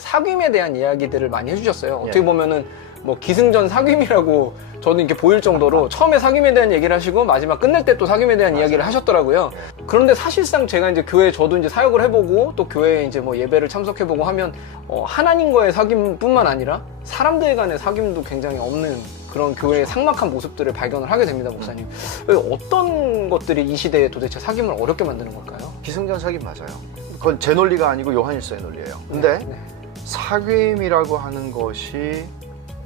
사귐에 대한 이야기들을 많이 해주셨어요. 예. 어떻게 보면은 뭐 기승전 사귐이라고 저는 이렇게 보일 정도로 처음에 사귐에 대한 얘기를 하시고 마지막 끝낼 때 또 사귐에 대한 이야기를 하셨더라고요. 그런데 사실상 제가 이제 교회 저도 이제 사역을 해보고 또 교회에 이제 뭐 예배를 참석해보고 하면 하나님과의 사귐뿐만 아니라 사람들 간의 사귐도 굉장히 없는 그런 교회의 삭막한 모습들을 발견을 하게 됩니다, 목사님. 어떤 것들이 이 시대에 도대체 사귐을 어렵게 만드는 걸까요? 기승전 사귐 맞아요. 그건 제 논리가 아니고 요한일서의 논리예요. 근데 네. 사귐이라고 하는 것이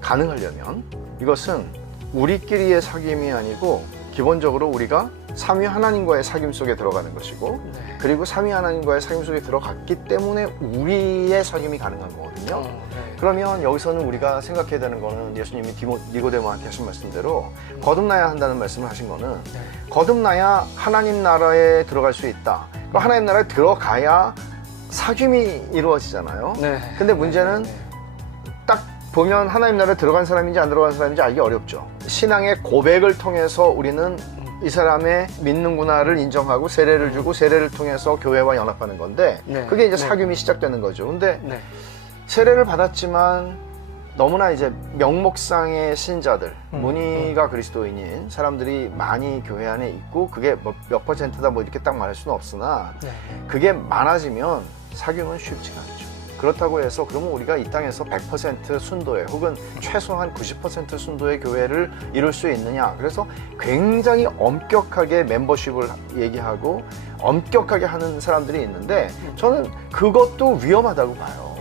가능하려면 이것은 우리끼리의 사귐이 아니고 기본적으로 우리가 삼위 하나님과의 사귐 속에 들어가는 것이고 네. 그리고 삼위 하나님과의 사귐 속에 들어갔기 때문에 우리의 사귐이 가능한 거거든요. 네. 그러면 여기서는 우리가 생각해야 되는 거는 예수님이 니고데모한테 하신 말씀대로 거듭나야 한다는 말씀을 하신 거는 네. 거듭나야 하나님 나라에 들어갈 수 있다. 그럼 하나님 나라에 들어가야 사귐이 이루어지잖아요. 네. 근데 문제는 네. 딱 보면 하나님 나라에 들어간 사람인지 안 들어간 사람인지 알기 어렵죠. 신앙의 고백을 통해서 우리는 이 사람의 믿는구나를 인정하고 세례를 주고 세례를 통해서 교회와 연합하는 건데 네. 그게 이제 네. 사귐이 시작되는 거죠. 근데 네. 세례를 받았지만 너무나 이제 명목상의 신자들, 문의가 그리스도인인 사람들이 많이 교회 안에 있고 그게 몇 퍼센트다 뭐 이렇게 딱 말할 수는 없으나 네. 그게 많아지면 사귐은 쉽지가 않죠. 그렇다고 해서 그러면 우리가 이 땅에서 100% 순도의 혹은 최소한 90% 순도의 교회를 이룰 수 있느냐. 그래서 굉장히 엄격하게 멤버십을 얘기하고 엄격하게 하는 사람들이 있는데 저는 그것도 위험하다고 봐요.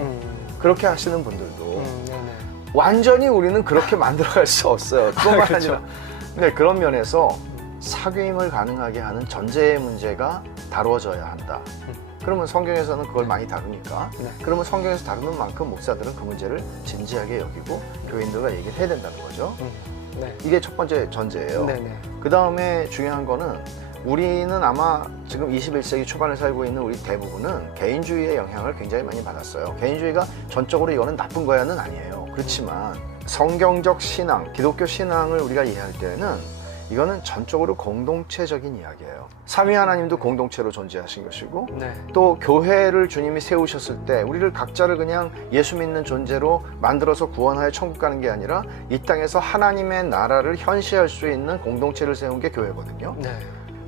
그렇게 하시는 분들도 네네. 완전히 우리는 그렇게 만들어갈 수 없어요. 그것만 그렇죠. 아니라 네, 그런 면에서 사귐을 가능하게 하는 전제의 문제가 다루어져야 한다. 그러면 성경에서는 그걸 많이 다루니까 네. 그러면 성경에서 다루는 만큼 목사들은 그 문제를 진지하게 여기고 교인들과 얘기를 해야 된다는 거죠. 네. 이게 첫 번째 전제예요. 네네. 그 다음에 중요한 거는 우리는 아마 지금 21세기 초반에 살고 있는 우리 대부분은 개인주의의 영향을 굉장히 많이 받았어요. 개인주의가 전적으로 이거는 나쁜 거야는 아니에요. 그렇지만 성경적 신앙, 기독교 신앙을 우리가 이해할 때는 이거는 전적으로 공동체적인 이야기예요. 삼위 하나님도 공동체로 존재하신 것이고 네. 또 교회를 주님이 세우셨을 때 우리를 각자를 그냥 예수 믿는 존재로 만들어서 구원하여 천국 가는 게 아니라 이 땅에서 하나님의 나라를 현시할 수 있는 공동체를 세운 게 교회거든요. 네.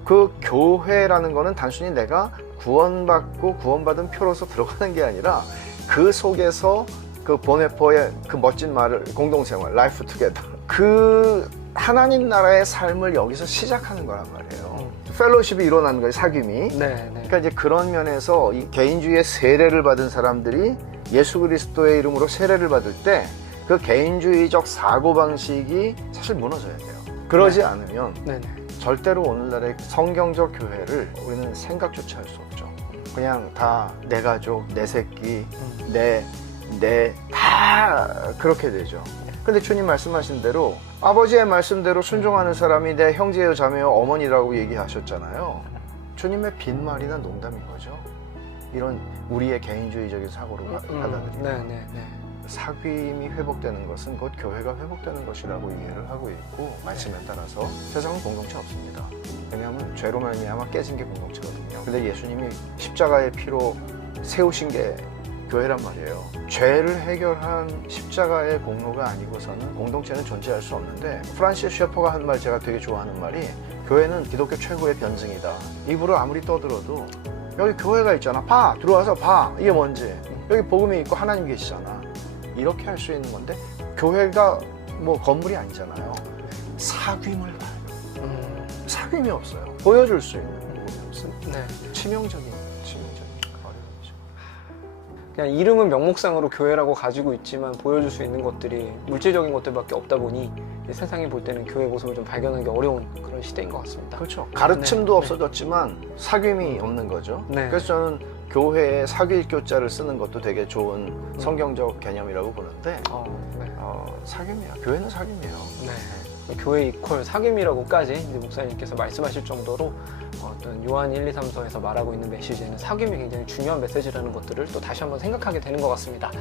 그 교회라는 거는 단순히 내가 구원받고 구원받은 표로서 들어가는 게 아니라 그 속에서 그 보네포의 그 멋진 말을 공동생활, 라이프 투게더 그 하나님 나라의 삶을 여기서 시작하는 거란 말이에요. 펠로십이 일어나는 거예요, 사귐이. 네. 그러니까 이제 그런 면에서 이 개인주의의 세례를 받은 사람들이 예수 그리스도의 이름으로 세례를 받을 때 그 개인주의적 사고방식이 사실 무너져야 돼요. 그러지 않으면 네네. 절대로 오늘날의 성경적 교회를 우리는 생각조차 할 수 없죠. 그냥 다 내 가족, 내 새끼, 다 그렇게 되죠. 근데 주님 말씀하신 대로 아버지의 말씀대로 순종하는 사람이 내 형제여 자매여 어머니라고 얘기하셨잖아요. 주님의 빈말이나 농담인 거죠. 이런 우리의 개인주의적인 사고로 받아들이고 네네. 사귐이 회복되는 것은 곧 교회가 회복되는 것이라고 이해를 하고 있고 말씀에 따라서 세상은 공동체 없습니다. 왜냐하면 죄로 말미암아 깨진 게 공동체거든요. 근데 예수님이 십자가의 피로 세우신 게 교회란 말이에요. 죄를 해결한 십자가의 공로가 아니고서는 공동체는 존재할 수 없는데 프란시스 셰퍼가 한 말 제가 되게 좋아하는 말이 교회는 기독교 최고의 변증이다. 입으로 아무리 떠들어도 여기 교회가 있잖아. 봐! 들어와서 봐! 이게 뭔지. 여기 복음이 있고 하나님 계시잖아. 이렇게 할 수 있는 건데 교회가 뭐 건물이 아니잖아요. 사귐을 봐요. 사귐이 없어요. 보여줄 수 있는 부분이 없어요. 네. 치명적인 어려움이죠. 그냥 이름은 명목상으로 교회라고 가지고 있지만 보여줄 수 있는 것들이 물질적인 것들밖에 없다 보니 세상이 볼 때는 교회 모습을 좀 발견하기 어려운 그런 시대인 것 같습니다. 그렇죠. 가르침도 네. 없어졌지만 사귐이 없는 거죠. 네. 그래서 저는 교회에 사귐 교자를 쓰는 것도 되게 좋은 성경적 개념이라고 보는데 네. 사귐이야. 교회는 사귐이에요. 네. 교회 이퀄 사귐이라고까지 이제 목사님께서 말씀하실 정도로 어떤 요한 1, 2, 3서에서 말하고 있는 메시지에는 사귐이 굉장히 중요한 메시지라는 것들을 또 다시 한번 생각하게 되는 것 같습니다.